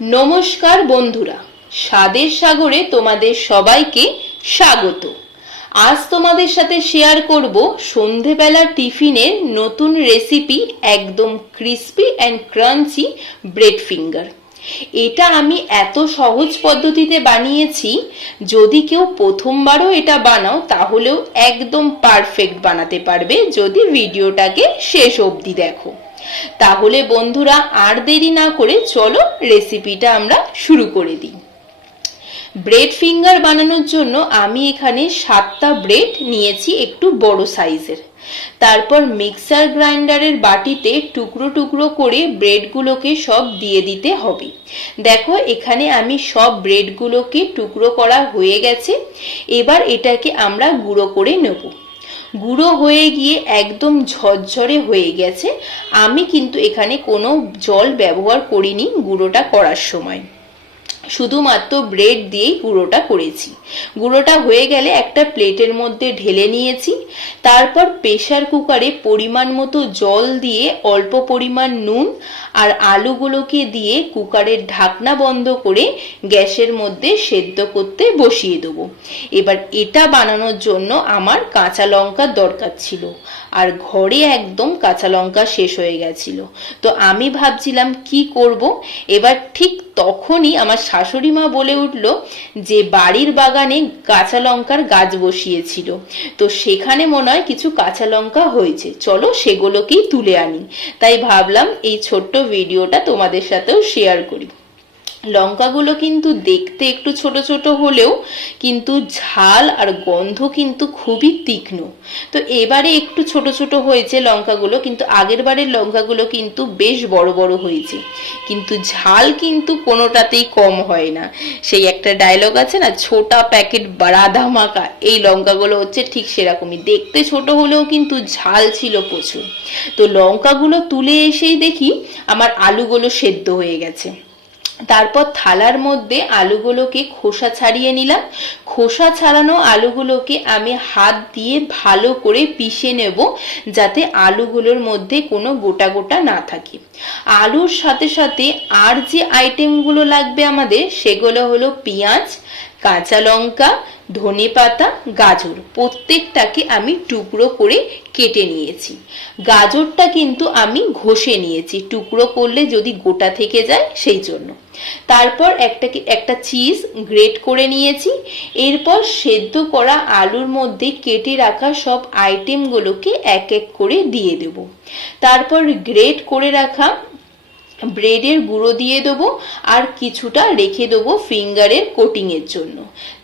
नमस्कार बंधुरा स्वादेर सागरे तोमादेर सबाइके स्वागत। आज तोमादेर साथे शेयर करब सन्ध्येबेला टिफिनेर नतून रेसिपि एकदम क्रिस्पी एंड क्रांची ब्रेड फिंगार। এটা আমি এত সহজ পদ্ধতিতে বানিয়েছি, যদি কেউ প্রথমবারও এটা বানাও তাহলেও একদম পারফেক্ট বানাতে পারবে যদি ভিডিওটাকে শেষ অবধি দেখো। তাহলে বন্ধুরা আর দেরি না করে চলো রেসিপিটা আমরা শুরু করে দিই। ব্রেড ফিঙ্গার বানানোর জন্য আমি এখানে 7টা ব্রেড নিয়েছি একটু বড় সাইজের। তারপর মিক্সার গ্রাইন্ডারের বাটিতে টুকরো টুকরো করে ব্রেডগুলোকে সব দিয়ে দিতে হবে। দেখো এখানে আমি সব ব্রেডগুলোকে টুকরো করা হয়ে গেছে। এবার এটাকে আমরা গুঁড়ো করে নেব। গুঁড়ো হয়ে গিয়ে একদম ঝরঝরে হয়ে গেছে। আমি কিন্তু এখানে কোনো জল ব্যবহার করিনি গুঁড়োটা করার সময়, শুধুমাত্র ব্রেড দিয়েই গুঁড়োটা করেছি। গুঁড়োটা হয়ে গেলে একটা প্লেটের মধ্যে ঢেলে নিয়েছি। তারপর প্রেসার কুকারে পরিমাণ মতো জল দিয়ে অল্প পরিমাণ নুন আর আলুগুলোকে দিয়ে কুকারের ঢাকনা বন্ধ করে গ্যাসের মধ্যে সেদ্ধ করতে বসিয়ে দেবো। এবার এটা বানানোর জন্য আমার কাঁচা লঙ্কার দরকার ছিল, আর ঘরে একদম কাঁচা লঙ্কা শেষ হয়ে গেছিল। তো আমি ভাবছিলাম কি করব। এবার ঠিক তখনই আমার শাশুড়ি মা বলে উঠল যে বাড়ির বাগানে কাঁচা লঙ্কার গাছ বসিয়েছিল, তো সেখানে মনে হয় কিছু কাঁচা লঙ্কা হয়েছে, চলো সেগুলোকেই তুলে আনি। তাই ভাবলাম এই ছোট্ট ভিডিওটা তোমাদের সাথেও শেয়ার করি। লঙ্কাগুলো কিন্তু দেখতে একটু ছোট ছোট হলেও কিন্তু ঝাল আর গন্ধ কিন্তু খুবই তীক্ষ্ণ। তো এবারে একটু ছোট ছোট হয়েছে লঙ্কাগুলো, কিন্তু আগের বারের লঙ্কাগুলো কিন্তু বেশ বড় বড় হয়েছে। কিন্তু ঝাল কিন্তু কোনোটাতেই কম হয় না। সেই একটা ডায়লগ আছে না, ছোটা প্যাকেট বাড়া ধামাকা, এই লঙ্কাগুলো হচ্ছে ঠিক সেরকমই। দেখতে ছোট হলেও কিন্তু ঝাল ছিল প্রচুর। তো লঙ্কাগুলো তুলে এসেই দেখি আমার আলুগুলো সেদ্ধ হয়ে গেছে। তারপর থালার মধ্যে আলুগুলোকে খোসা ছাড়িয়ে নিলাম। খোসা ছাড়ানো আলুগুলোকে আমি হাত দিয়ে ভালো করে পিষে নেব, যাতে আলুগুলোর মধ্যে কোনো গোটা গোটা না থাকে। আলুর সাথে সাথে আর যে আইটেমগুলো লাগবে আমাদের সেগুলো হলো পেঁয়াজ, কাঁচা লঙ্কা, ধনেপাতা, গাজর, প্রত্যেকটাকে আমি টুকরো করে কেটে নিয়েছি। গাজরটা কিন্তু আমি ঘষে নিয়েছি, টুকরো করলে যদি গোটা থেকে যায় সেই জন্য। তারপর একটা চিজ গ্রেট করে নিয়েছি। এরপর সেদ্ধ করা আলুর মধ্যে কেটে রাখা সব আইটেমগুলোকে এক এক করে দিয়ে দেব। তারপর গ্রেট করে রাখা ব্রেডের গুঁড়ো দিয়ে দেবো, আর কিছুটা রেখে দেবো ফিঙ্গারের কোটিং এর জন্য।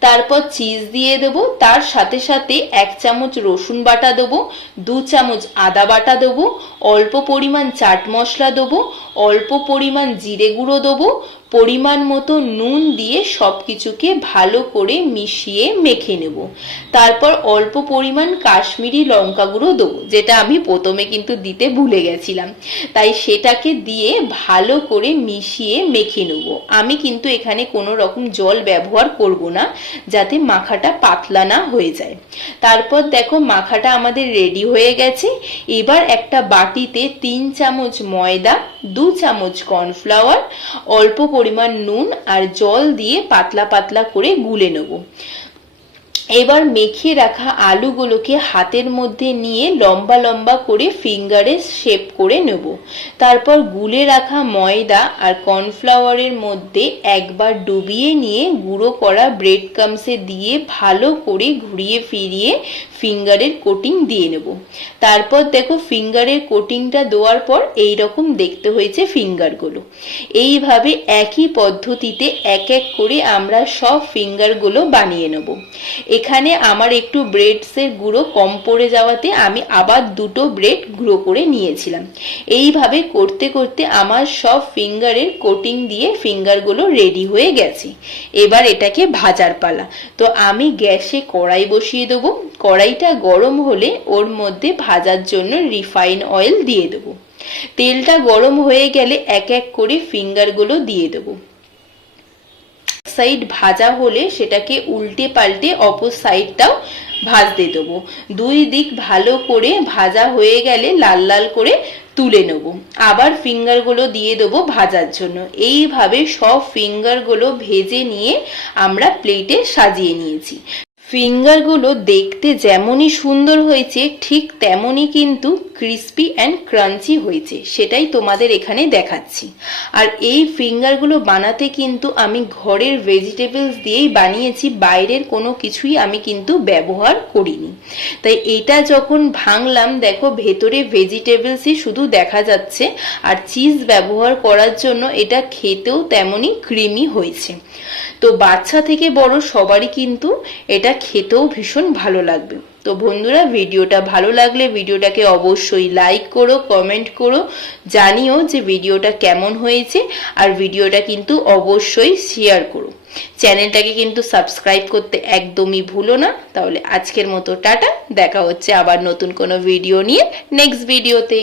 তারপর চিজ দিয়ে দেবো, তার সাথে সাথে 1 চামচ রসুন বাটা দেবো, 2 চামচ আদা বাটা দেবো, অল্প পরিমাণ চাট মশলা দেবো, অল্প পরিমাণ জিরে গুঁড়ো দেবো, পরিমাণ মতো নুন দিয়ে সবকিছুকে ভালো করে মিশিয়ে মেখে নেব। তারপর অল্প পরিমাণ কাশ্মীরি লঙ্কা গুঁড়ো দেবো, যেটা আমি প্রথমে কিন্তু দিতে ভুলে গেছিলাম। তাই সেটাকে দিয়ে ভালো করে মিশিয়ে মেখে নেব। আমি কিন্তু এখানে কোনো রকম জল ব্যবহার করব না, যাতে মাখাটা পাতলা না হয়ে যায়। তারপর দেখো মাখাটা আমাদের রেডি হয়ে গেছে। এবার একটা বাটিতে 3 চামচ ময়দা, 2 চামচ কর্নফ্লাওয়ার, অল্প পরিমাণ নুন আর জল দিয়ে পাতলা পাতলা করে গুলে নেব। এবার মেখে রাখা আলুগুলোকে হাতের মধ্যে নিয়ে লম্বা লম্বা করে ফিঙ্গারে শেপ করে নেব। তারপর গুলে রাখা ময়দা আর কর্নফ্লাওয়ারের মধ্যে একবার ডুবিয়ে নিয়ে গুঁড়ো করা ব্রেড ক্রাম্বসে দিয়ে ভালো করে ঘুরিয়ে ফিরিয়ে ফিঙ্গারের কোটিং দিয়ে নেব। তারপর দেখো ফিঙ্গারের কোটিংটা দেওয়ার পর এই রকম দেখতে হয়েছে ফিঙ্গারগুলো। এইভাবে একই পদ্ধতিতে এক এক করে আমরা সব ফিঙ্গারগুলো বানিয়ে নেব। এখানে আমার একটু ব্রেডসের গুঁড়ো কম পড়ে যাওয়াতে আমি আবার 2টো ব্রেড গুঁড়ো করে নিয়েছিলাম। এইভাবে করতে করতে আমার সব ফিঙ্গারের কোটিং দিয়ে ফিঙ্গারগুলো রেডি হয়ে গেছে। এবার এটাকে ভাজার পালা। তো আমি গ্যাসে কড়াই বসিয়ে দেবো। কড়াইটা গরম হলে ওর মধ্যে ভাজার জন্য রিফাইন অয়েল দিয়ে দেবো। তেলটা গরম হয়ে গেলে এক এক করে ফিঙ্গারগুলো দিয়ে দেবো। সাইড ভাজা হলে সেটাকে উল্টে পাল্টে অপর সাইডটাও ভাজতে দেবো। দুই দিক ভালো করে ভাজা হয়ে গেলে লাল লাল করে তুলে নেব। আবার ফিঙ্গারগুলো দিয়ে দেবো ভাজার জন্য। এইভাবে সব ফিঙ্গারগুলো ভেজে নিয়ে আমরা প্লেটে সাজিয়ে নিয়েছি। ফিঙ্গারগুলো দেখতে যেমনই সুন্দর হয়েছে ঠিক তেমনই কিন্তু ক্রিস্পি অ্যান্ড ক্রাঞ্চি হয়েছে, সেটাই তোমাদের এখানে দেখাচ্ছি। আর এই ফিঙ্গারগুলো বানাতে কিন্তু আমি ঘরের ভেজিটেবলস দিয়েই বানিয়েছি, বাইরের কোনো কিছুই আমি কিন্তু ব্যবহার করিনি। তাই এটা যখন ভাঙলাম দেখো ভেতরে ভেজিটেবলসই শুধু দেখা যাচ্ছে, আর চিজ ব্যবহার করার জন্য এটা খেতেও তেমনই ক্রিমি হয়েছে। তো বাচ্চা থেকে বড় সবারই কিন্তু এটা খেতেও ভীষণ ভালো লাগবে। তো বন্ধুরা, ভিডিওটা ভালো লাগলে ভিডিওটাকে অবশ্যই লাইক করো, কমেন্ট করো, জানিও যে ভিডিওটা কেমন হয়েছে, আর ভিডিওটা কিন্তু অবশ্যই শেয়ার করো। চ্যানেলটাকে কিন্তু সাবস্ক্রাইব করতে একদমই ভুলো না। তাহলে আজকের মতো টাটা, দেখা হচ্ছে আবার নতুন কোনো ভিডিও নিয়ে নেক্সট ভিডিওতে।